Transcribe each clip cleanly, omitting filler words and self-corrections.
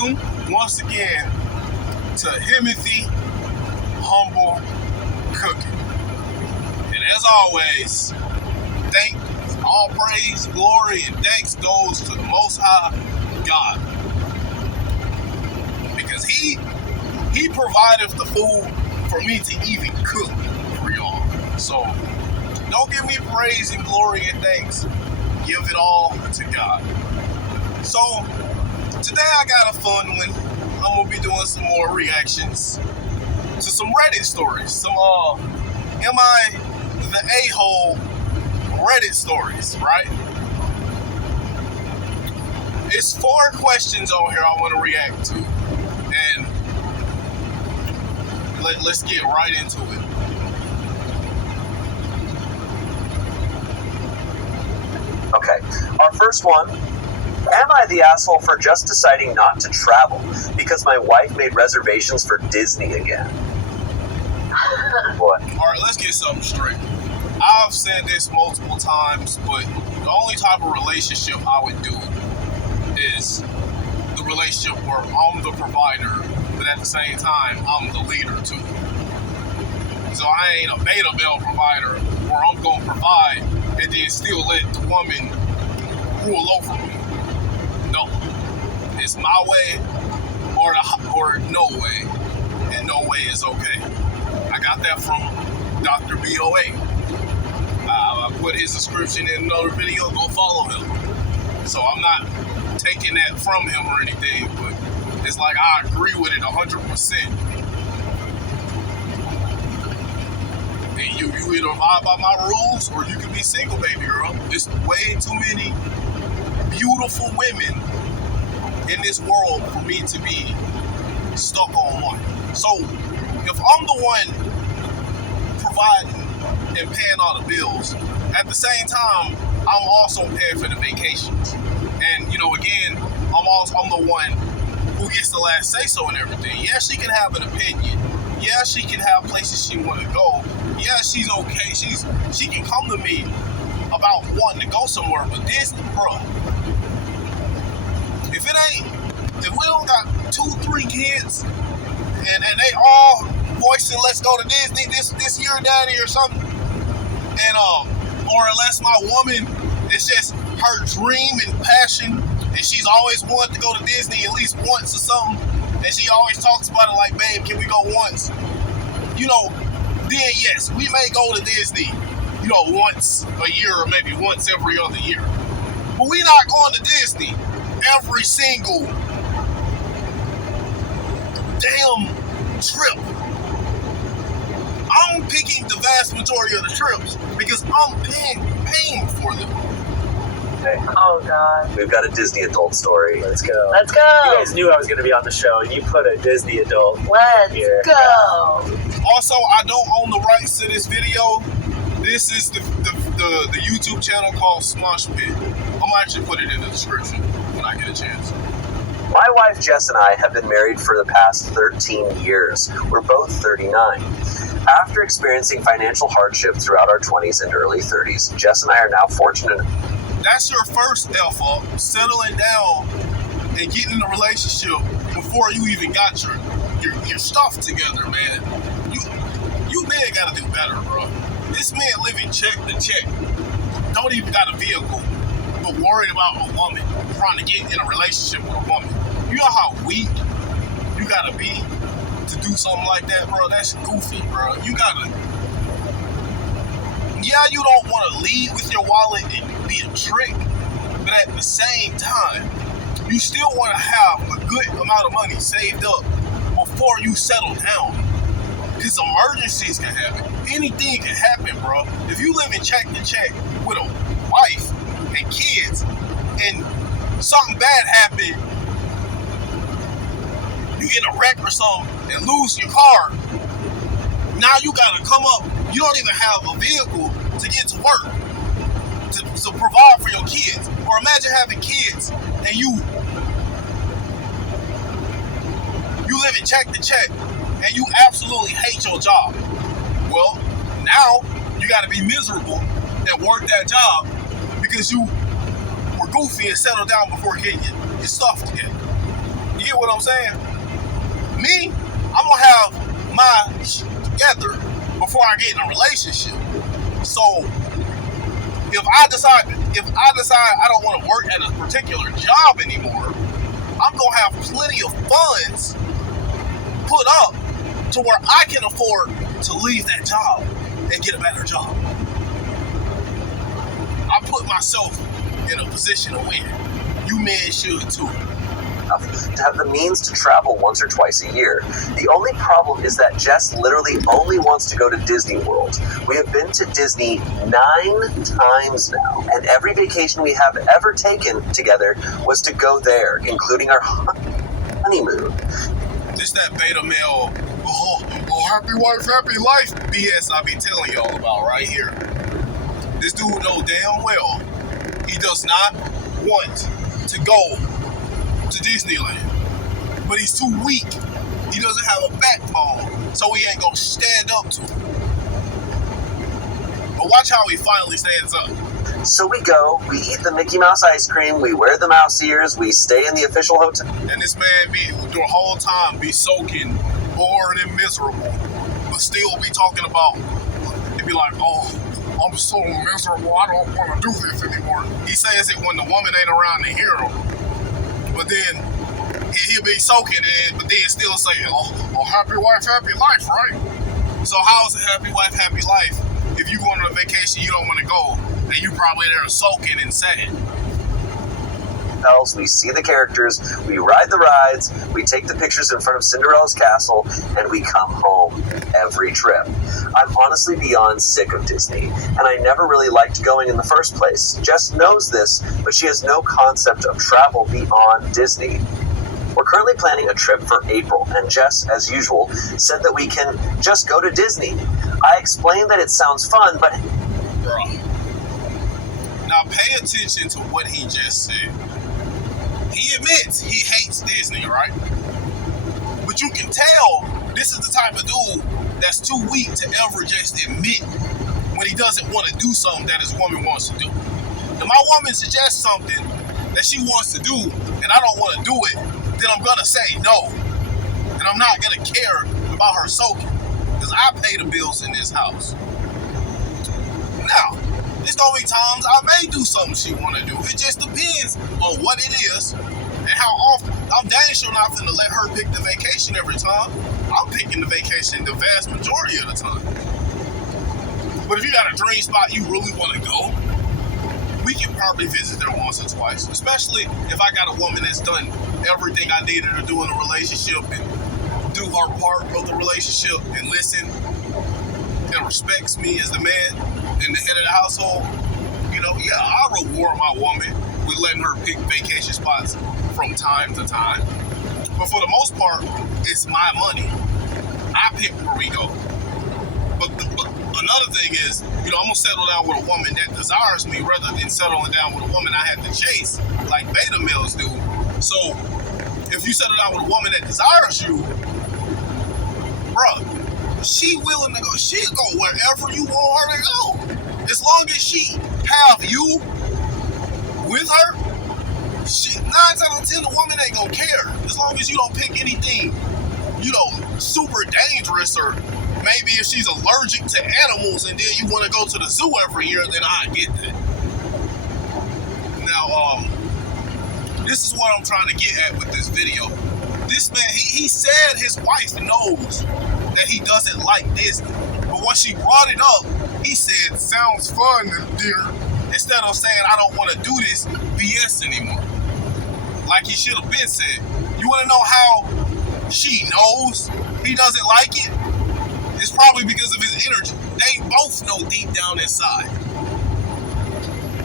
welcome once again to Himothy Humble Cooking. And as always, all praise, glory, and thanks goes to the Most High God. Because He provided the food for me to even cook for y'all. So don't give me praise and glory and thanks. Give it all to God. So today I got a fun one. I'm gonna be doing some more reactions to some Reddit stories. Some am I the a-hole Reddit stories, right? It's 4 questions on here I want to react to, and let's get right into it. Okay, our first one. Am I the asshole for just deciding not to travel because my wife made reservations for Disney again? What? Alright, let's get something straight. I've said this multiple times, but the only type of relationship I would do is the relationship where I'm the provider, but at the same time, I'm the leader too. So I ain't a beta male provider where I'm going to provide and then still let the woman rule over me. No. It's my way or no way. And no way is okay. I got that from Dr. BOA. I put his description in another video. Go follow him. So I'm not taking that from him or anything, but it's like I agree with it 100%. And you either abide by my rules or you can be single, baby girl. There's way too many beautiful women in this world for me to be stuck on one. So if I'm the one providing and paying all the bills, at the same time I'm also paying for the vacations. And again, I'm the one who gets the last say so and everything. Yeah, she can have an opinion. Yeah, she can have places she want to go. Yeah, she's okay. She can come to me about wanting to go somewhere, but Disney, bro. If we don't got 2-3 kids and they all voicing let's go to Disney this year, daddy, or something, and or unless my woman, it's just her dream and passion, and she's always wanted to go to Disney at least once or something, and she always talks about it like, babe, can we go once? Then yes, we may go to Disney, once a year or maybe once every other year. But we not going to Disney every single damn trip. I'm picking the vast majority of the trips because I'm paying for them. Okay. Oh, God. We've got a Disney adult story. Let's go. Let's go. You guys knew I was going to be on the show, and you put a Disney adult Let's here. go. Also, I don't own the rights to this video. This is the YouTube channel called Smosh Pit. I'm gonna actually put it in the description when I get a chance. My wife Jess and I have been married for the past 13 years. We're both 39. After experiencing financial hardship throughout our 20s and early 30s, Jess and I are now fortunate. That's your first F up, settling down and getting in a relationship before you even got your stuff together, man. You men gotta do better, bro. This man living check to check, don't even got a vehicle, but worried about a woman, trying to get in a relationship with a woman. You know how weak you gotta be to do something like that, bro? That's goofy, bro. You don't want to lead with your wallet and be a trick, but at the same time, you still want to have a good amount of money saved up before you settle down. Because emergencies can happen. Anything can happen, bro. If you live in check to check with a wife and kids, and something bad happened, you get a wreck or something and lose your car, now you gotta come up. You don't even have a vehicle to get to work to provide for your kids. Or imagine having kids and you live in check to check and you absolutely hate your job. Well, now you got to be miserable and work that job because you were goofy and settled down before getting your stuff together. You get what I'm saying? Me, I'm gonna have my shit together before I get in a relationship. So if I decide I don't want to work at a particular job anymore, I'm gonna have plenty of funds put up to where I can afford to leave that job and get a better job. I put myself in a position to win. You men should too. To have the means to travel once or twice a year. The only problem is that Jess literally only wants to go to Disney World. We have been to Disney 9 times now, and every vacation we have ever taken together was to go there, including our honeymoon. This that beta male, happy wife, happy life BS I be telling y'all about right here. This dude know damn well he does not want to go to Disneyland, but he's too weak. He doesn't have a backbone, so he ain't gonna stand up to it. But watch how he finally stands up. So we go, we eat the Mickey Mouse ice cream, we wear the mouse ears, we stay in the official hotel. And this man be, the whole time, be soaking, bored and miserable, but still be talking about, and be like, oh, I'm so miserable, I don't want to do this anymore. He says it when the woman ain't around to hear him. But then he'll be soaking in, but then still saying, oh, happy wife, happy life, right? So how is a happy wife, happy life if you going on a vacation you don't want to go, and you probably there soaking and sad? We see the characters, we ride the rides, we take the pictures in front of Cinderella's castle, and we come home every trip. I'm honestly beyond sick of Disney, and I never really liked going in the first place. Jess knows this, but she has no concept of travel beyond Disney. We're currently planning a trip for April, and Jess, as usual, said that we can just go to Disney. I explained that it sounds fun, but... Bro. Now pay attention to what he just said. He admits he hates Disney, right? But you can tell this is the type of dude that's too weak to ever just admit when he doesn't want to do something that his woman wants to do. If my woman suggests something that she wants to do and I don't want to do it, then I'm going to say no. And I'm not going to care about her soaking because I pay the bills in this house. Now, there's gonna be times I may do something she wanna do. It just depends on what it is and how often. I'm dang sure not gonna let her pick the vacation every time. I'm picking the vacation the vast majority of the time. But if you got a dream spot you really wanna go, we can probably visit there once or twice. Especially if I got a woman that's done everything I needed her to do in a relationship and do her part of the relationship and listen and respects me as the man and the head of the household. You know, yeah, I reward my woman with letting her pick vacation spots from time to time. But for the most part, it's my money. I pick where we go. But another thing is, you know, I'm gonna settle down with a woman that desires me rather than settling down with a woman I have to chase like beta males do. So if you settle down with a woman that desires you, bruh, she willing to go. She'll go wherever you want her to go. As long as she have you with her, 9 times out of 10 the woman ain't gonna care. As long as you don't pick anything, you know, super dangerous, or maybe if she's allergic to animals and then you want to go to the zoo every year, then I get that. Now, this is what I'm trying to get at with this video. This man, he said his wife knows that he doesn't like Disney. But when she brought it up, he said, sounds fun, dear. Instead of saying, I don't want to do this BS anymore. Like he should have been said. You want to know how she knows he doesn't like it? It's probably because of his energy. They both know deep down inside.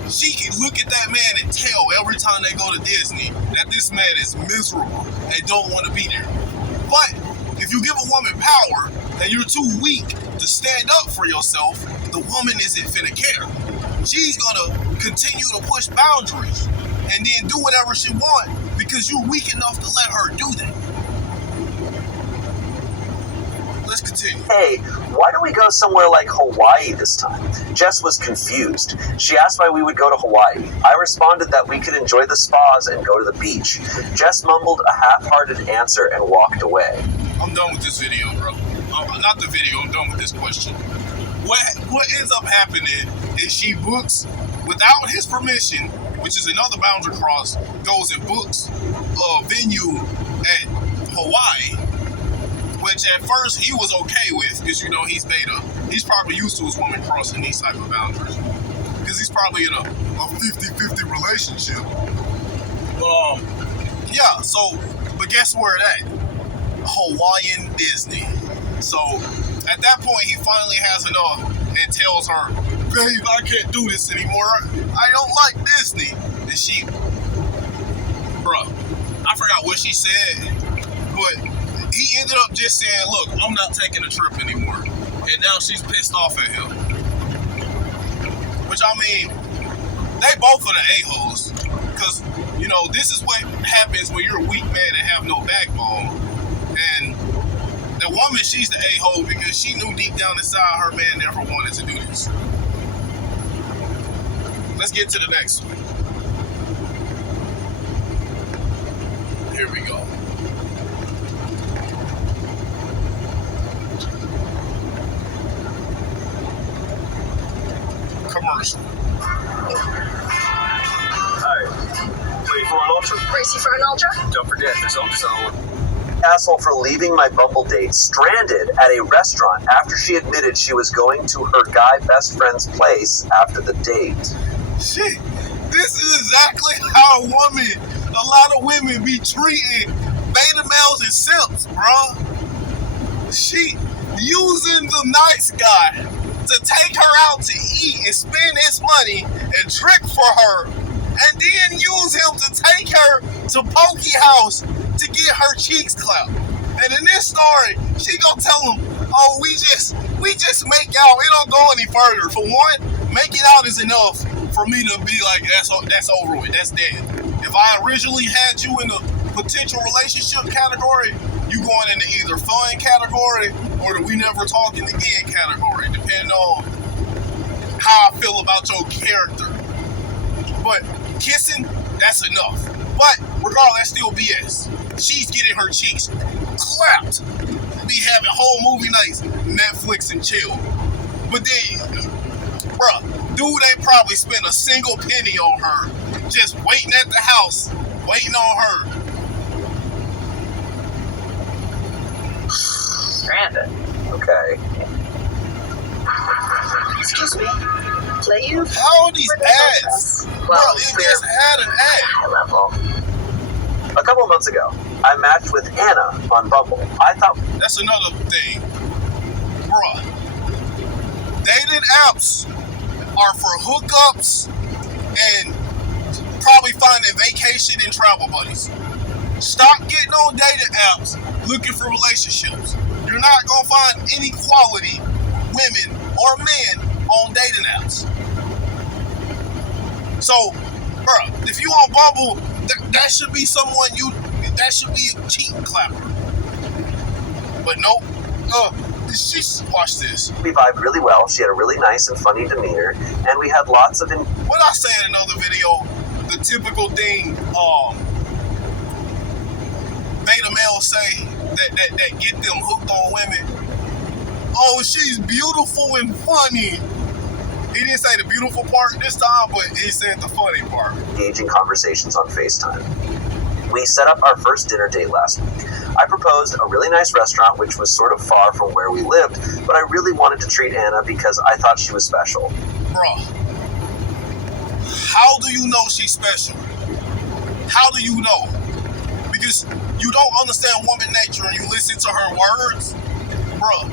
She can look at that man and tell every time they go to Disney that this man is miserable and don't want to be there. But if you give a woman power and you're too weak to stand up for yourself, the woman isn't finna care. She's gonna continue to push boundaries and then do whatever she wants because you're weak enough to let her do that. Let's continue. Continue. Hey, why don't we go somewhere like Hawaii this time? Jess was confused. She asked why we would go to Hawaii. I responded that we could enjoy the spas and go to the beach. Jess mumbled a half-hearted answer and walked away. I'm done with this video, bro. Not the video, I'm done with this question. What ends up happening is she books without his permission, which is another boundary cross, goes and books a venue at Hawaii, which at first he was okay with, because you know he's beta. He's probably used to his woman crossing these type of boundaries, because he's probably in a 50-50 relationship. Yeah, so, but guess where it at? Hawaiian Disney. So at that point he finally has enough and tells her, babe, I can't do this anymore. I don't like Disney. And she, bruh, I forgot what she said, but he ended up just saying, look, I'm not taking the trip anymore. And now she's pissed off at him. Which, I mean, they both are the a-holes. Because, you know, this is what happens when you're a weak man and have no backbone. And the woman, she's the a-hole because she knew deep down inside her man never wanted to do this. Let's get to the next one. Here we go. Commercial. Alright. Ready for an ultra? Racy for an ultra? Don't forget, there's ultrasound. Asshole for leaving my Bumble date stranded at a restaurant after she admitted she was going to her guy best friend's place after the date. Shit, this is exactly how a lot of women be treating beta males and simps, bro. She using the nice guy to take her out to eat and spend his money and trick for her, and then use him to take her to Pokey House to get her cheeks clapped. And in this story, she gonna tell him, oh, we just make out. It don't go any further. For one, making out is enough for me to be like, that's over with. That's dead. If I originally had you in the potential relationship category, you going into either fun category or the we never talking again category, depending on how I feel about your character. But kissing, that's enough. But regardless, that's still BS. She's getting her cheeks clapped. Be having whole movie nights, Netflix and chill. But then, bruh, dude ain't probably spent a single penny on her. Just waiting at the house, waiting on her. Stranded. Okay. Excuse me. Play you? How are these ads? Bro, it just had an ad. High level. A couple of months ago, I matched with Anna on Bumble. I thought That's another thing. Bruh. Dating apps are for hookups and probably finding vacation and travel buddies. Stop getting on dating apps looking for relationships. You're not going to find any quality women or men on dating apps. So, bruh, if you on Bumble, that should be someone that should be a cheek clapper. But nope. Watch this. we vibed really well. She had a really nice and funny demeanor, and we had lots of What I say in another video, the typical thing beta males say that get them hooked on women. Oh, she's beautiful and funny. He didn't say the beautiful part this time, but he said the funny part. engaging conversations on FaceTime. We set up our first dinner date last week. I proposed a really nice restaurant, which was sort of far from where we lived, but I really wanted to treat Anna because I thought she was special. Bruh, how do you know she's special? How do you know? Because you don't understand woman nature and you listen to her words? Bruh,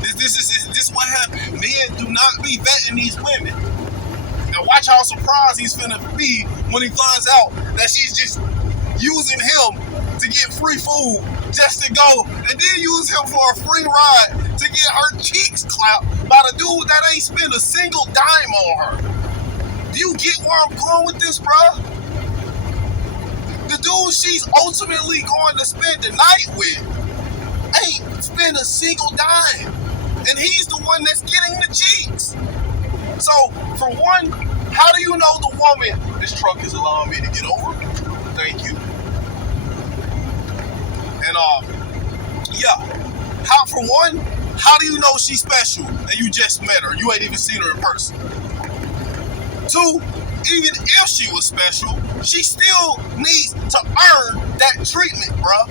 this is what happened. Men do not be vetting these women. Now watch how surprised he's finna be when he finds out that she's just using him to get free food just to go and then use him for a free ride to get her cheeks clapped by the dude that ain't spent a single dime on her. Do you get where I'm going with this, bruh? The dude she's ultimately going to spend the night with ain't spent spend a single dime. And he's the one that's getting the cheeks. So, for one, how do you know the woman, this truck is allowing me to get over? Thank you. And, for one, how do you know she's special and you just met her? You ain't even seen her in person. Two, even if she was special, she still needs to earn that treatment, bruh.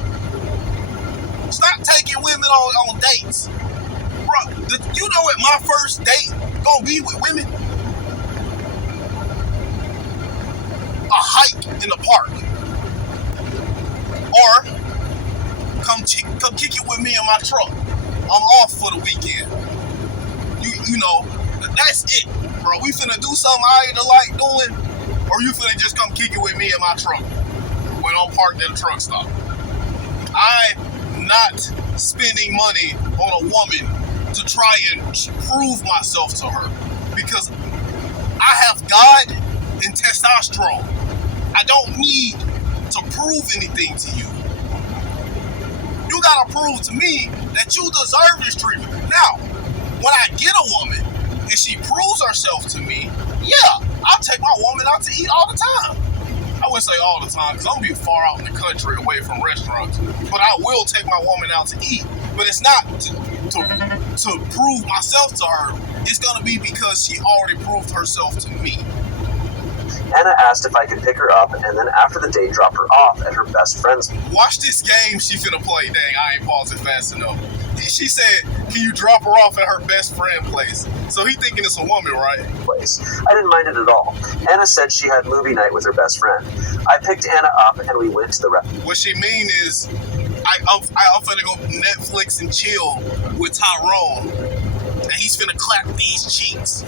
Stop taking women on dates. Bruh, you know what my first date gonna be with women? A hike in the park. Or come kick it with me in my truck. I'm off for the weekend. You know, that's it, bro. We finna do something I either like doing, or you finna just come kick it with me in my truck when I'm parked at a truck stop. I'm not spending money on a woman to try and prove myself to her, because I have God and testosterone. I don't need to prove anything to you. You gotta prove to me that you deserve this treatment. Now, when I get a woman and she proves herself to me, yeah, I'll take my woman out to eat all the time. I wouldn't say all the time, because I'm gonna be far out in the country away from restaurants. But I will take my woman out to eat. But it's not to prove myself to her. It's gonna be because she already proved herself to me. Anna asked if I could pick her up and then after the date drop her off at her best friend's. Watch this game she finna play. Dang, I ain't pausing fast enough. She said, can you drop her off at her best friend place? So he thinking it's a woman, right? Place. I didn't mind it at all. Anna said she had movie night with her best friend. I picked Anna up and we went to the restaurant. What she mean is, I'm finna go Netflix and chill with Tyrone, and he's finna clap these cheeks.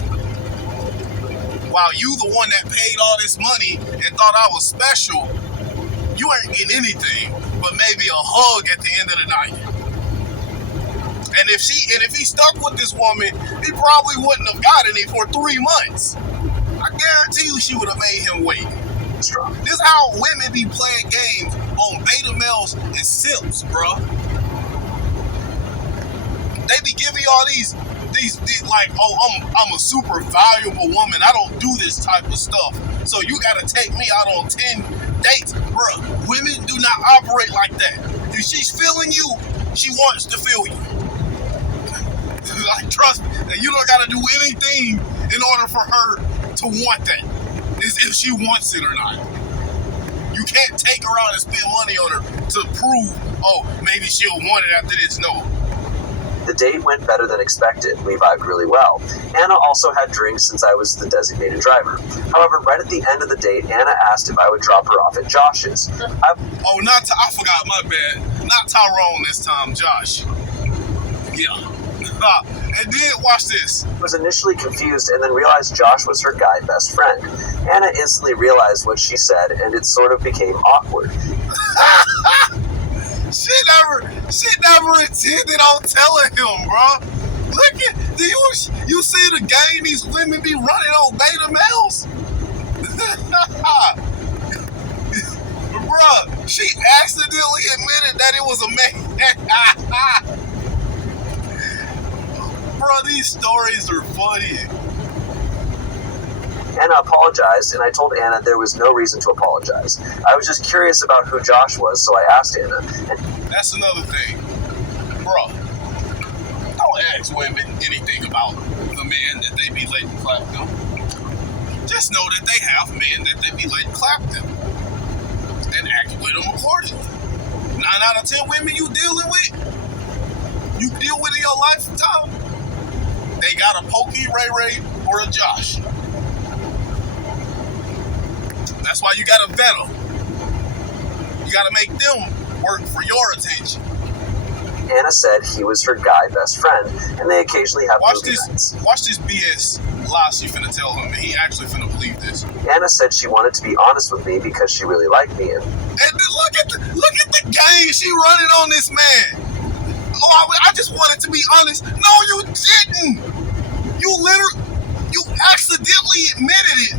While you the one that paid all this money and thought I was special, you ain't getting anything but maybe a hug at the end of the night. And if he stuck with this woman, he probably wouldn't have gotten it for 3 months. I guarantee you she would have made him wait. Strong. This is how women be playing games on beta males and simps, bro. They be giving y'all these like, oh, I'm a super valuable woman. I don't do this type of stuff. So you gotta take me out on 10 dates. Bro, women do not operate like that. If she's feeling you, she wants to feel you. Like, trust me, you don't gotta do anything in order for her to want that. It's if she wants it or not. You can't take her out and spend money on her to prove, oh, maybe she'll want it after this. No. The date went better than expected. We vibed really well. Anna also had drinks since I was the designated driver. However, right at the end of the date, Anna asked if I would drop her off at Josh's. I forgot, my bad. Not Tyrone this time, Josh. Yeah. And then, watch this. I was initially confused and then realized Josh was her guy best friend. Anna instantly realized what she said and it sort of became awkward. She never intended on telling him, bro. Look at, do you see the game these women be running on beta males? Bruh, she accidentally admitted that it was a man. Bro, these stories are funny. Anna apologized, and I told Anna there was no reason to apologize. I was just curious about who Josh was, so I asked Anna. And that's another thing. Bro, don't ask women anything about the man that they be letting clap them. Just know that they have men that they be letting clap them. And act with them accordingly. 9 out of 10 women you deal with in your lifetime, they got a Pokey, Ray Ray, or a Josh. That's why you gotta vet them. You gotta make them work for your attention. Anna said he was her guy best friend, and they occasionally have movie nights. Watch this BS lie she finna tell him, and he actually finna believe this. Anna said she wanted to be honest with me because she really liked me. And look at the game she running on this man. Oh, I just wanted to be honest. No, you didn't. You accidentally admitted it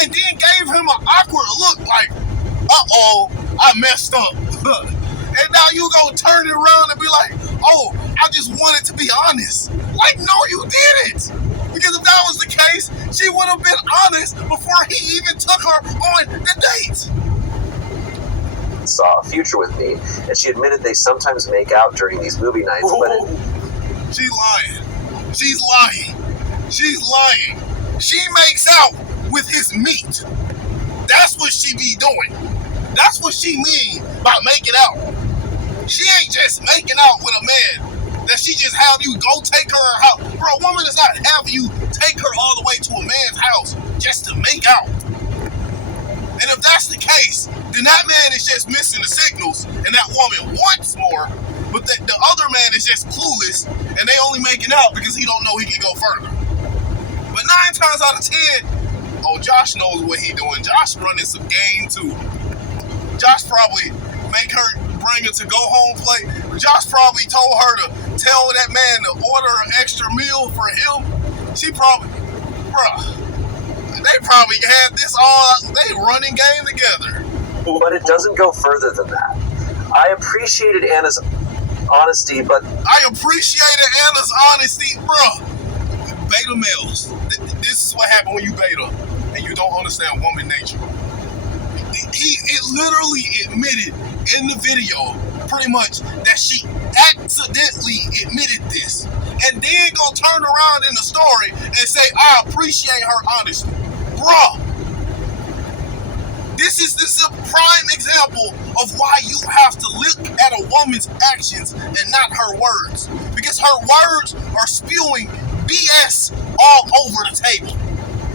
and then gave him an awkward look like, uh-oh, I messed up. And now you gonna turn it around and be like, oh, I just wanted to be honest. Like, no, you didn't. Because if that was the case, she would have been honest before he even took her on the date. Saw a future with me, and she admitted they sometimes make out during these movie nights, but She's lying. She's lying. She's lying. She makes out with his meat. That's what she be doing. That's what she mean by making out. She ain't just making out with a man that she just have you go take her house. Bro, a woman does not have you take her all the way to a man's house just to make out. And if that's the case, then that man is just missing the signals, and that woman wants more, but the other man is just clueless, and they only making out because he don't know he can go further. But 9 times out of 10, oh, Josh knows what he doing. Josh running some game too. Josh probably make her bring her to go home plate. Josh probably told her to tell that man to order an extra meal for him. She probably, bruh. They probably had this all, they running game together. But it doesn't go further than that. I appreciated Anna's honesty, but I appreciated Anna's honesty, bruh. Beta males. This is what happened when you beta and you don't understand woman nature. It literally admitted in the video pretty much that she accidentally admitted this, and then go turn around in the story and say, I appreciate her honesty. Bruh, this is a prime example of why you have to look at a woman's actions and not her words, because her words are spewing BS all over the table.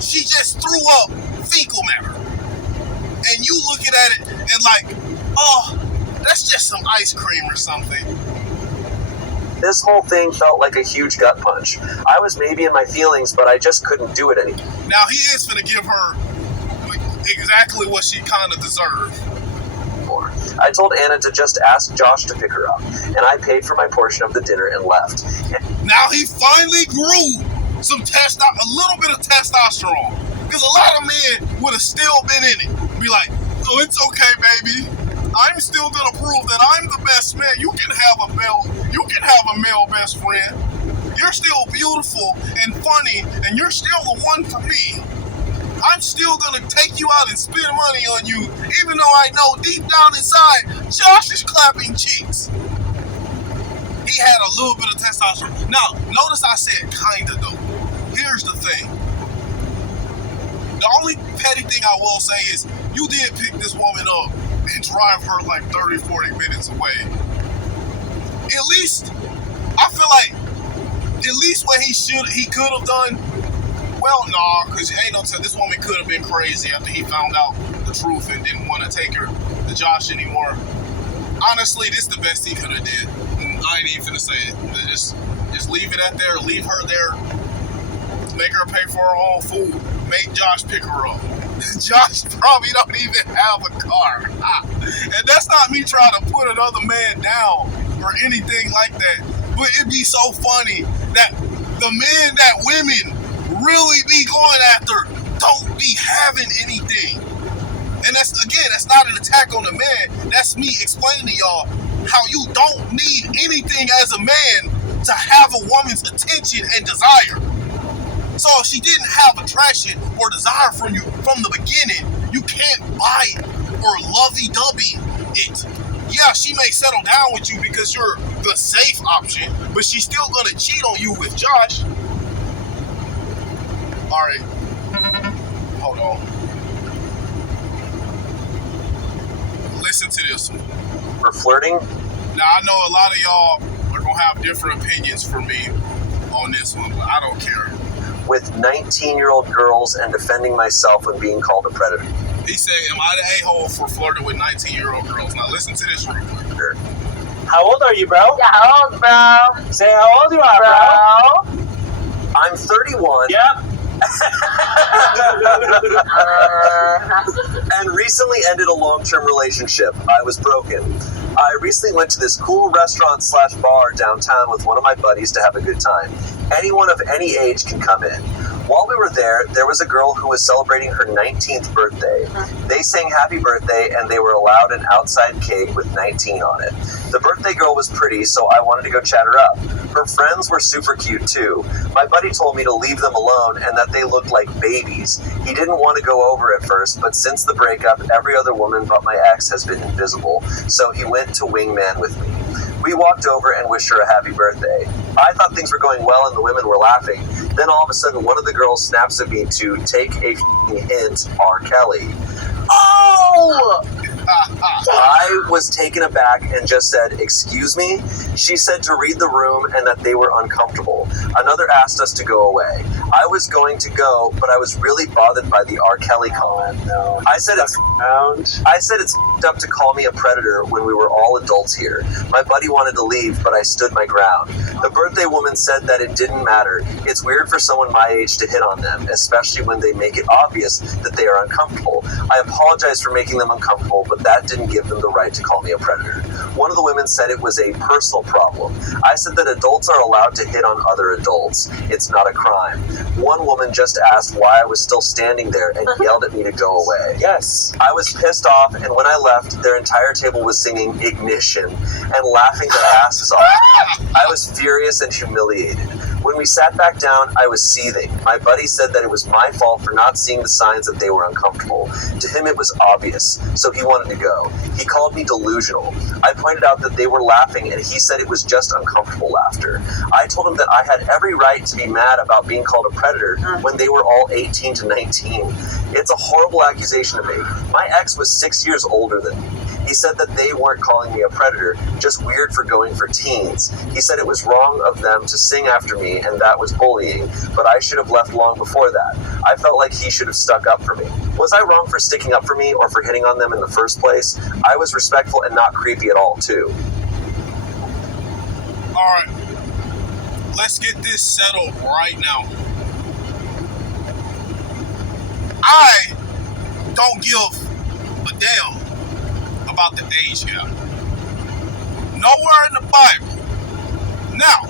She just threw up fecal matter, and you looking at it and like, oh, that's just some ice cream or something. this whole thing felt like a huge gut punch. I was maybe in my feelings, but I just couldn't do it anymore. Now he is gonna give her exactly what she kind of deserved. I told Anna to just ask Josh to pick her up, and I paid for my portion of the dinner and left. Now he finally grew some a little bit of testosterone, because a lot of men would have still been in it. Be like, oh, it's okay, baby. I'm still gonna prove that I'm the best man. You can have a male best friend. You're still beautiful and funny, and you're still the one for me. I'm still gonna take you out and spend money on you, even though I know deep down inside, Josh is clapping cheeks. He had a little bit of testosterone. Now, notice I said kinda though. Here's the thing. The only petty thing I will say is, you did pick this woman up and drive her like 30, 40 minutes away. At least, I feel like, at least what he could have done, well, no, because ain't no telling. This woman could have been crazy after he found out the truth and didn't want to take her to Josh anymore. Honestly, this is the best he could have did. I ain't even finna say it. Just leave it at there. Leave her there. Make her pay for her own food. Make Josh pick her up. Josh probably don't even have a car. And that's not me trying to put another man down or anything like that. But it'd be so funny that the men that women really be going after don't be having anything. And that's not an attack on the man. That's me explaining to y'all how you don't need anything as a man to have a woman's attention and desire. So if she didn't have attraction or desire from you from the beginning, you can't buy it or lovey-dovey it. Yeah, she may settle down with you because you're the safe option, but she's still gonna cheat on you with Josh. Alright. Hold on. Listen to this one. For flirting? Now, I know a lot of y'all are going to have different opinions from me on this one, but I don't care. With 19-year-old girls and defending myself when being called a predator. He said, am I the a-hole for flirting with 19-year-old girls? Now, listen to this real quick. Sure. How old are you, bro? Yeah, how old, bro? Say how old you are, bro. I'm 31. Yep. And recently ended a long-term relationship. I was broken. I recently went to this cool restaurant/bar downtown with one of my buddies to have a good time. Anyone of any age can come in. While we were there was a girl who was celebrating her 19th birthday. They sang happy birthday and they were allowed an outside cake with 19 on it. The birthday girl was pretty, so I wanted to go chat her up. Her friends were super cute too. My buddy told me to leave them alone and that they looked like babies. He didn't want to go over at first, but since the breakup, every other woman but my ex has been invisible, so he went to wingman with me. We walked over and wished her a happy birthday. I thought things were going well and the women were laughing. Then all of a sudden, one of the girls snaps at me to take a hint, R. Kelly. Oh! I was taken aback and just said, "Excuse me?" She said to read the room and that they were uncomfortable. Another asked us to go away. I was going to go, but I was really bothered by the R. Kelly comment. No. I said it's up to call me a predator when we were all adults here. My buddy wanted to leave, but I stood my ground. The birthday woman said that it didn't matter. It's weird for someone my age to hit on them, especially when they make it obvious that they are uncomfortable. I apologize for making them uncomfortable, but that didn't give them the right to call me a predator. One of the women said it was a personal problem. I said that adults are allowed to hit on other adults. It's not a crime. One woman just asked why I was still standing there and yelled at me to go away. Yes. I was pissed off, and when I left, their entire table was singing Ignition and laughing their asses off. I was furious and humiliated. When we sat back down, I was seething. My buddy said that it was my fault for not seeing the signs that they were uncomfortable. To him, it was obvious, so he wanted to go. He called me delusional. I pointed out that they were laughing, and he said it was just uncomfortable laughter. I told him that I had every right to be mad about being called a predator when they were all 18 to 19. It's a horrible accusation to make. My ex was 6 years older than me. He said that they weren't calling me a predator, just weird for going for teens. He said it was wrong of them to sing after me, and that was bullying, but I should have left long before that. I felt like he should have stuck up for me. Was I wrong for sticking up for me or for hitting on them in the first place? I was respectful and not creepy at all, too. Alright, let's get this settled right now. I don't give a damn about the age gap. Nowhere in the Bible. Now,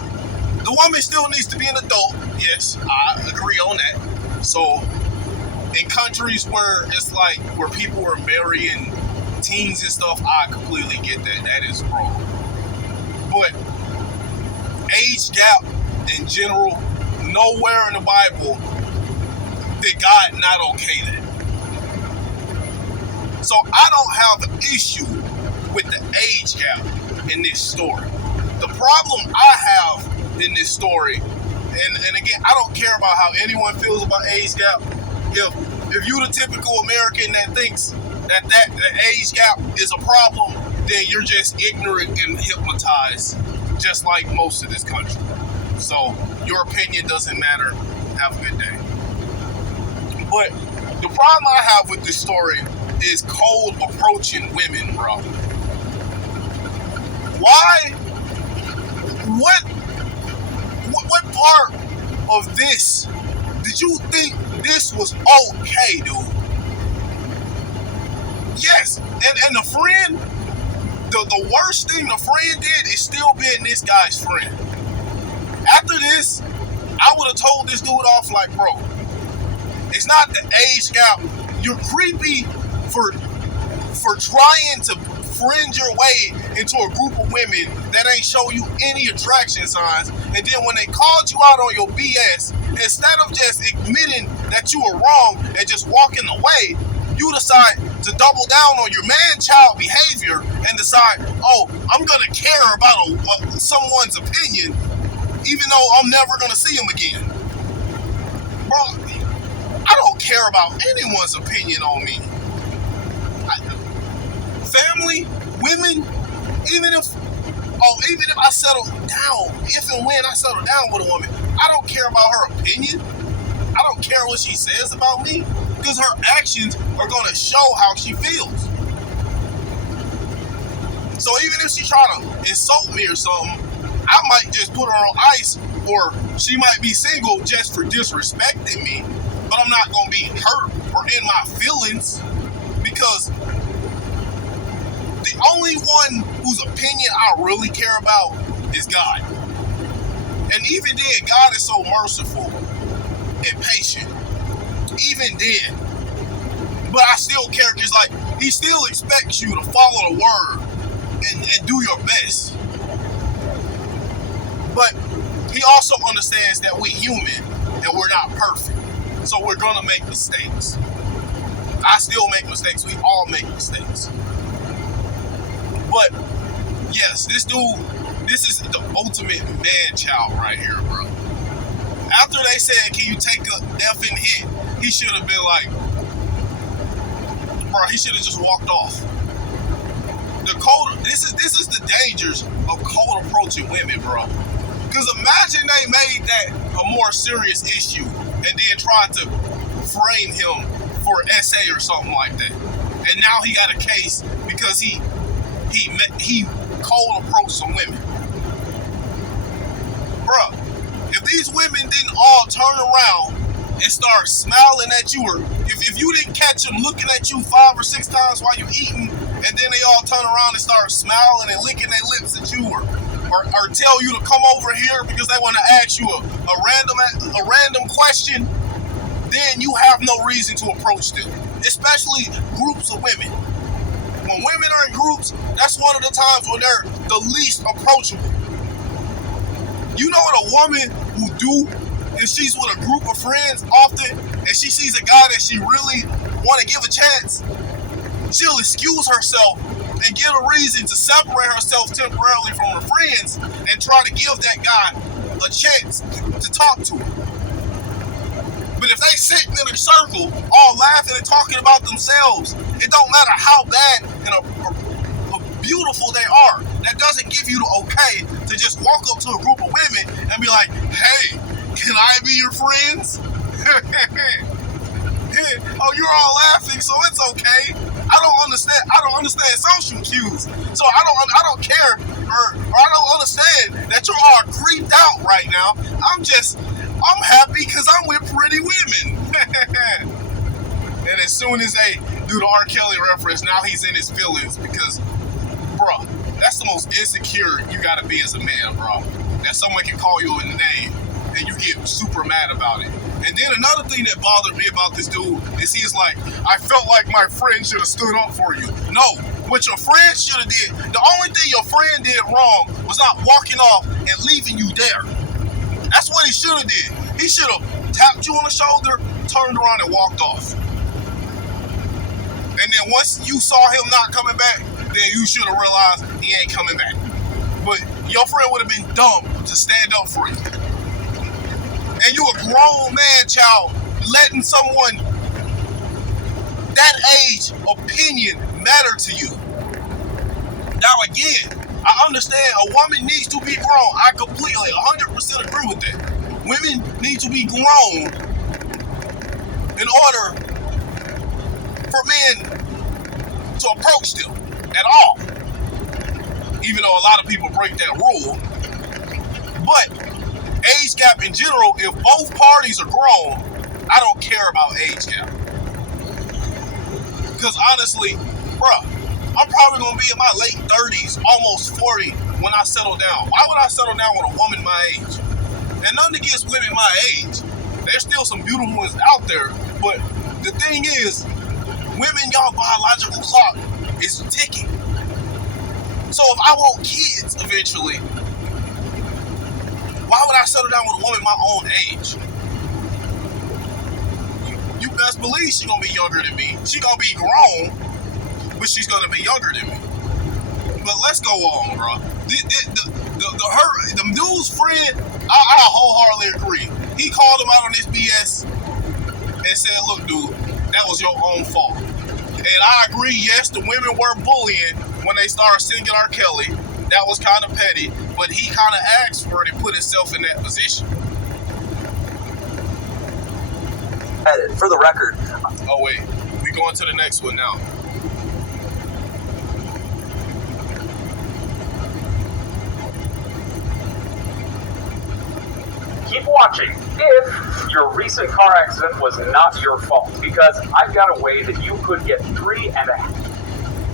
the woman still needs to be an adult. Yes, I agree on that. So, in countries where it's like, where people are marrying teens and stuff, I completely get that. That is wrong. But, age gap in general, nowhere in the Bible did God not okay that. So I don't have an issue with the age gap in this story. The problem I have in this story, and again, I don't care about how anyone feels about age gap. If you're the typical American that thinks that the age gap is a problem, then you're just ignorant and hypnotized, just like most of this country. So your opinion doesn't matter. Have a good day. But the problem I have with this story is cold approaching women, bro. Why? What part of this did you think this was okay, dude? Yes, and the friend, the worst thing the friend did is still being this guy's friend. After this, I would have told this dude off like, bro, it's not the age gap. You're creepy for trying to friend your way into a group of women that ain't show you any attraction signs, and then when they called you out on your BS, instead of just admitting that you were wrong and just walking away, you decide to double down on your man-child behavior and decide, oh, I'm gonna care about someone's opinion even though I'm never gonna see him again. Bro, I don't care about anyone's opinion on me. Family, women, even if I settle down, if and when I settle down with a woman, I don't care about her opinion. I don't care what she says about me, because her actions are going to show how she feels. So even if she try to insult me or something, I might just put her on ice, or she might be single just for disrespecting me, but I'm not going to be hurt or in my feelings, because the only one whose opinion I really care about is God. And even then, God is so merciful. and patient. Even then. But I still care because, like, he still expects you to follow the word and do your best. But he also understands that we human and we're not perfect. So we're gonna make mistakes. I still make mistakes. We all make mistakes. But yes, this is the ultimate man child right here, bro. After they said, can you take a effing hit? He should have been like, bro, he should have just walked off. This is the dangers of cold approaching women, bro. Because imagine they made that a more serious issue and then tried to frame him for an essay or something like that. And now he got a case because he cold approached some women. Bro, if these women didn't all turn around and start smiling at you, or if you didn't catch them looking at you 5 or 6 times while you're eating, and then they all turn around and start smiling and licking their lips at you, or tell you to come over here because they want to ask you a random question, then you have no reason to approach them, especially groups of women. When women are in groups, that's one of the times when they're the least approachable. You know what a woman will do if she's with a group of friends often and she sees a guy that she really want to give a chance? She'll excuse herself and get a reason to separate herself temporarily from her friends and try to give that guy a chance to talk to her. But if they sitting in a circle, all laughing and talking about themselves, it don't matter how bad and beautiful they are. That doesn't give you the okay to just walk up to a group of women and be like, hey, can I be your friends? Oh, you're all laughing, so it's okay. I don't understand social cues. So I don't care or I don't understand that you're all creeped out right now. I'm happy because I'm with pretty women. And as soon as they do the R. Kelly reference, now he's in his feelings because, bro, that's the most insecure you gotta be as a man, bro. That someone can call you a name and you get super mad about it. And then another thing that bothered me about this dude is he's like, I felt like my friend should have stood up for you. No, what your friend should have did, the only thing your friend did wrong was not walking off and leaving you there. That's what he should have did. He should have tapped you on the shoulder, turned around and walked off. And then once you saw him not coming back, then you should have realized he ain't coming back. But your friend would have been dumb to stand up for you. And you a grown man child letting someone that age opinion matter to you. Now again, I understand a woman needs to be grown. I completely 100% agree with that. Women need to be grown in order for men to approach them at all. Even though a lot of people break that rule. But age gap in general, if both parties are grown, I don't care about age gap. Because honestly, bruh, I'm probably going to be in my late 30s, almost 40 when I settle down. Why would I settle down with a woman my age? And nothing against women my age. There's still some beautiful ones out there. But the thing is, women, y'all biological clock is ticking. So if I want kids eventually, why would I settle down with a woman my own age? You best believe she's going to be younger than me. She's going to be grown, but she's going to be younger than me. But let's go on, bro. The dude's friend, I wholeheartedly agree. He called him out on this BS and said, look, dude, that was your own fault. And I agree, yes, the women were bullying when they started singing R. Kelly. That was kind of petty, but he kind of asked for it and put himself in that position. Edit, for the record. Oh, wait. We going to the next one now. Keep watching if your recent car accident was not your fault, because I've got a way that you could get 3.5.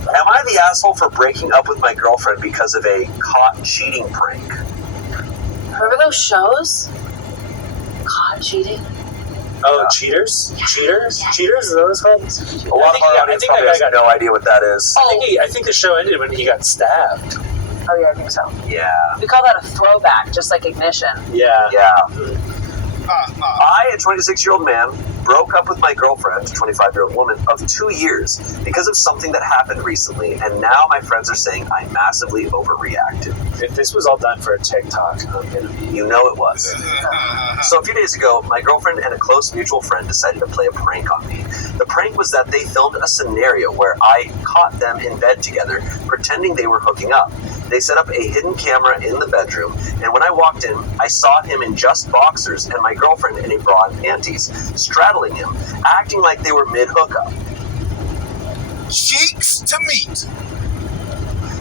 Am I the asshole for breaking up with my girlfriend because of a caught cheating prank? Remember those shows? Caught cheating? Oh, cheaters? Cheaters? Cheaters? Is that what it's called? A lot of our audience probably has no idea what that is. I think the show ended when he got stabbed. Oh yeah, I think so. Yeah. We call that a throwback, just like Ignition. Yeah. Yeah. I, a 26-year-old man, broke up with my girlfriend, a 25-year-old woman, of 2 years because of something that happened recently, and now my friends are saying I massively overreacted. If this was all done for a TikTok, I'm gonna be... You know it was. So a few days ago, my girlfriend and a close mutual friend decided to play a prank on me. The prank was that they filmed a scenario where I caught them in bed together, pretending they were hooking up. They set up a hidden camera in the bedroom, and when I walked in, I saw him in just boxers and my girlfriend in a bra and panties, straddling him, acting like they were mid-hookup. Cheeks to meat.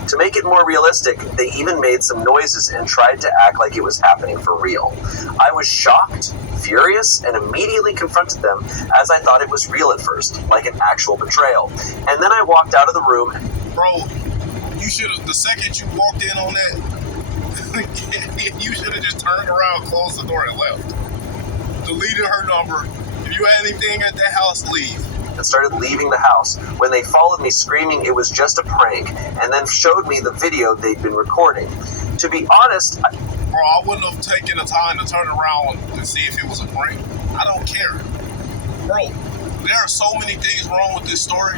To make it more realistic, they even made some noises and tried to act like it was happening for real. I was shocked, furious, and immediately confronted them as I thought it was real at first, like an actual betrayal. And then I walked out of the room. Bro, you should have, the second you walked in on that, you should have just turned around, closed the door, and left. Deleted her number. If you had anything at that house, leave. And started leaving the house when they followed me screaming it was just a prank and then showed me the video they'd been recording. To be honest, Bro, I wouldn't have taken the time to turn around and see if it was a prank. I don't care. Bro, there are so many things wrong with this story.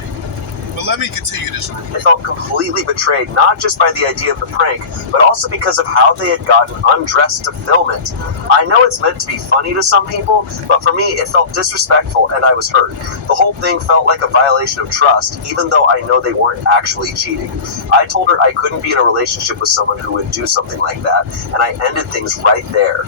But let me continue this. I felt completely betrayed, not just by the idea of the prank, but also because of how they had gotten undressed to film it. I know it's meant to be funny to some people, but for me, it felt disrespectful and I was hurt. The whole thing felt like a violation of trust, even though I know they weren't actually cheating. I told her I couldn't be in a relationship with someone who would do something like that, and I ended things right there.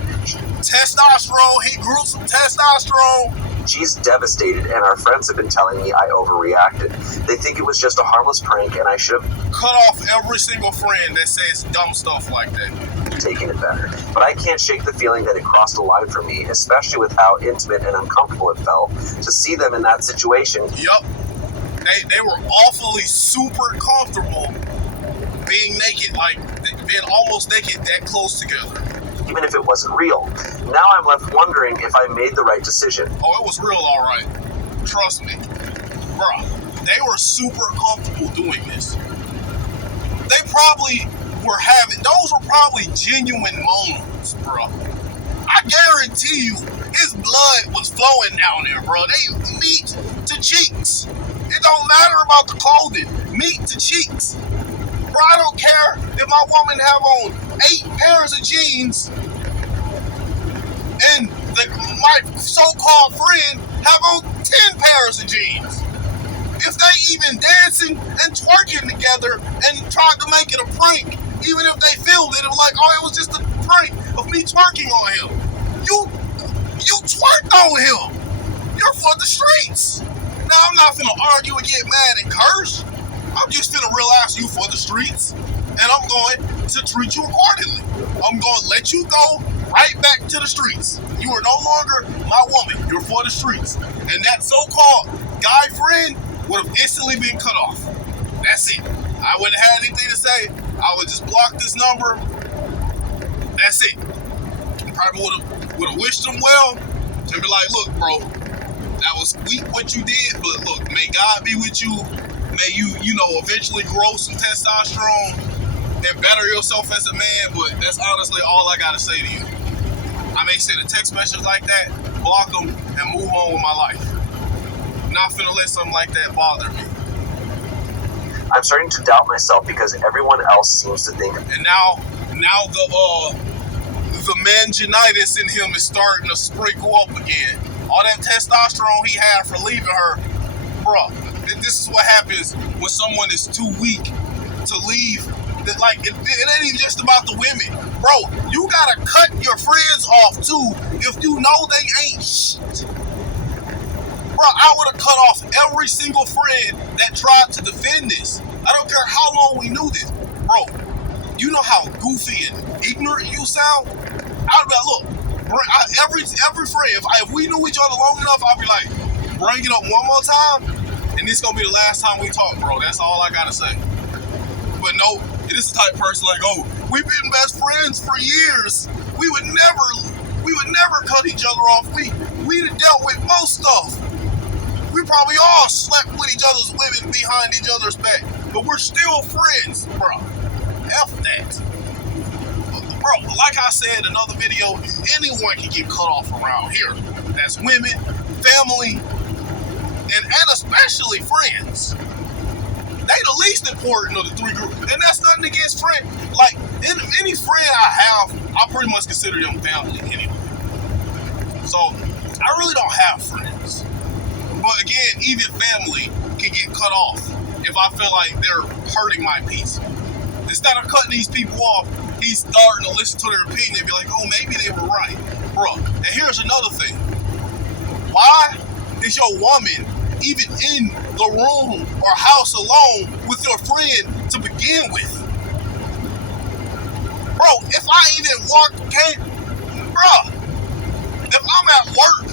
Testosterone, he grew some testosterone. She's devastated, and our friends have been telling me I overreacted. They think it was just a harmless prank, and I should have Cut off every single friend that says dumb stuff like that. taken it better. But I can't shake the feeling that it crossed a line for me, especially with how intimate and uncomfortable it felt to see them in that situation. Yup. They were awfully super comfortable being naked, like being almost naked that close together. Even if it wasn't real. Now I'm left wondering if I made the right decision. Oh, it was real, all right. Trust me. Bruh, they were super comfortable doing this. They probably were having, those were probably genuine moments, bro. I guarantee you, his blood was flowing down there, bro. They meat to cheeks. It don't matter about the clothing. Meat to cheeks. Bro, I don't care if my woman have on 8 pairs of jeans and my so-called friend have on 10 pairs of jeans. If they even dancing and twerking together and tried to make it a prank, even if they filmed it, it was like, oh, it was just a prank of me twerking on him. You twerked on him. You're for the streets. Now, I'm not finna argue and get mad and curse. I'm just finna realize you for the streets, and I'm going to treat you accordingly. I'm going to let you go right back to the streets. You are no longer my woman. You're for the streets. And that so-called guy friend would have instantly been cut off. That's it. I wouldn't have had anything to say. I would just block this number. That's it. Probably would have wished him well and be like, look, bro, that was sweet what you did, but look, may God be with you. May you eventually grow some testosterone and better yourself as a man, but that's honestly all I gotta say to you. I may send a text message like that, block them, and move on with my life. Not finna let something like that bother me. I'm starting to doubt myself because everyone else seems to think. And now the manginitis in him is starting to sprinkle up again. All that testosterone he had for leaving her, bruh. This is what happens when someone is too weak to leave. Like, it ain't even just about the women. Bro, you gotta cut your friends off too if you know they ain't shit. Bro, I would have cut off every single friend that tried to defend this. I don't care how long we knew this. Bro, you know how goofy and ignorant you sound? I'd be like, look, every friend, if we knew each other long enough, I'd be like, bring it up one more time, and this gonna be the last time we talk, bro. That's all I gotta say. But no, it is the type of person like, oh, we've been best friends for years. We would never We would never cut each other off. We done dealt with most stuff. We probably all slept with each other's women behind each other's back, but we're still friends, bro. F that. Bro, like I said in another video, anyone can get cut off around here. That's women, family, and especially friends. They the least important of the three groups. And that's nothing against friends. Like, any friend I have, I pretty much consider them family anyway. So, I really don't have friends. But again, even family can get cut off if I feel like they're hurting my peace. Instead of cutting these people off, he's starting to listen to their opinion and be like, oh, maybe they were right. Bro, and here's another thing. Why is your woman even in the room or house alone with your friend to begin with? Bro, if I even if I'm at work,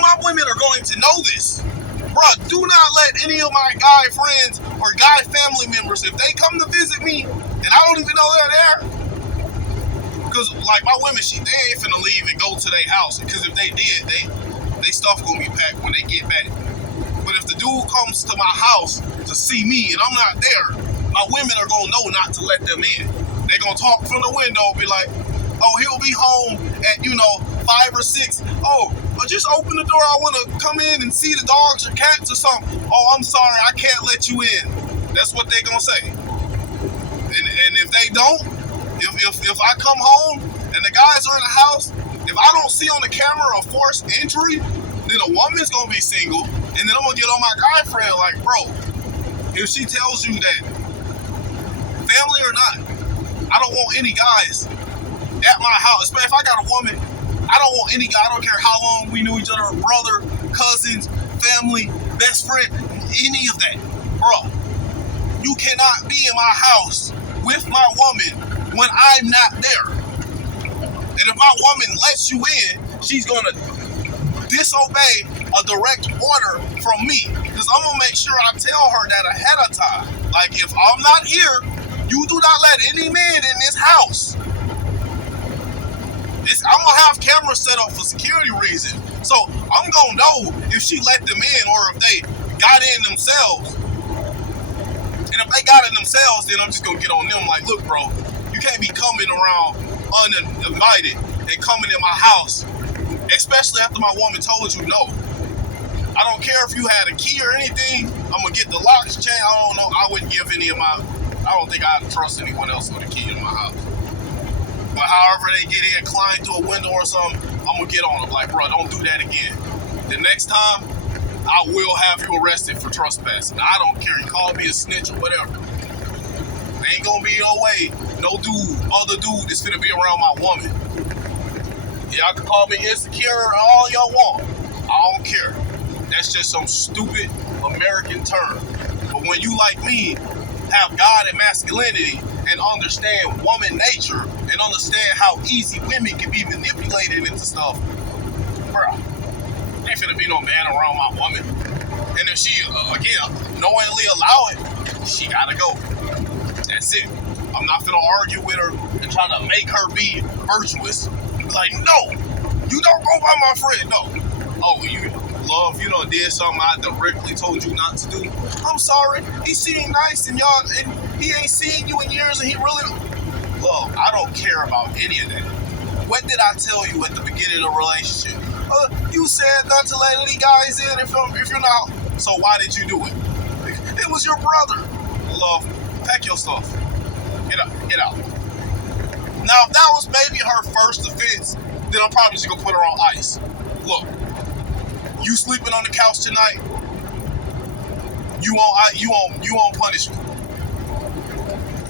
my women are going to know this. Bro, do not let any of my guy friends or guy family members, if they come to visit me and I don't even know they're there, because like my women, they ain't finna leave and go to their house, because if they did, they stuff gonna be packed when they get back. But if the dude comes to my house to see me and I'm not there, my women are gonna know not to let them in. They gonna talk from the window, be like, oh, he'll be home at 5 or 6. Oh, just open the door. I want to come in and see the dogs or cats or something. Oh, I'm sorry, I can't let you in. That's what they gonna say. And if they don't, if I come home and the guys are in the house, if I don't see on the camera a forced entry, then a woman's gonna be single, and then I'm gonna get on my guy friend like, bro, if she tells you that, family or not, I don't want any guys at my house, especially if I got a woman. I don't want any guy. I don't care how long we knew each other, brother, cousins, family, best friend, any of that. Bro, you cannot be in my house with my woman when I'm not there. And if my woman lets you in, she's going to disobey a direct order from me. Because I'm going to make sure I tell her that ahead of time. Like, if I'm not here, you do not let any man in this house. I'm going to have cameras set up for security reasons. So I'm going to know if she let them in or if they got in themselves. And if they got in themselves, then I'm just going to get on them like, look, bro, you can't be coming around uninvited and coming in my house, especially after my woman told you no. I don't care if you had a key or anything. I'm going to get the locks changed. I don't know. I wouldn't give any of my... I don't think I'd trust anyone else with a key in my house. But however they get in, climb through a window or something, I'm going to get on them. Like, bro, don't do that again. The next time, I will have you arrested for trespassing. I don't care. You call me a snitch or whatever. Ain't going to be no way. No other dude is finna be around my woman. Y'all can call me insecure all y'all want. I don't care. That's just some stupid American term. But when you, like me, have God and masculinity and understand woman nature and understand how easy women can be manipulated into stuff, bro, ain't finna be no man around my woman. And if she, again, knowingly allow it, she gotta go. That's it. I'm not finna argue with her and try to make her be virtuous. Like, no, you don't go by my friend. No. Oh, you love, you done did something I directly told you not to do. I'm sorry. He seemed nice and y'all, and he ain't seen you in years and he really, love, I don't care about any of that. What did I tell you at the beginning of the relationship? You said not to let any guys in if you're not. So why did you do it? It was your brother. Love, pack your stuff. Get out. Now, if that was maybe her first offense, then I'm probably just gonna put her on ice. Look, you sleeping on the couch tonight, you on punishment.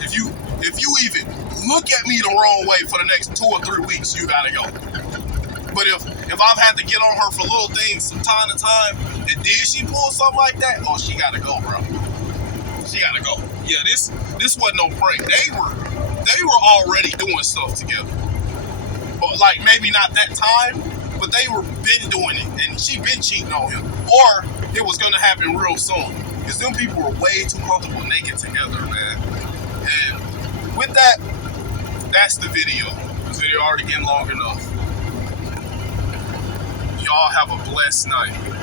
If you even look at me the wrong way for the next 2 or 3 weeks, you gotta go. But if I've had to get on her for little things from time to time, and did she pull something like that? Oh, she gotta go, bro. She gotta go. Yeah, this wasn't no prank. They were already doing stuff together. But like maybe not that time, but they were been doing it, and she been cheating on him. Or it was gonna happen real soon. Because them people were way too comfortable naked together, man. And with that, that's the video. This video already getting long enough. Y'all have a blessed night.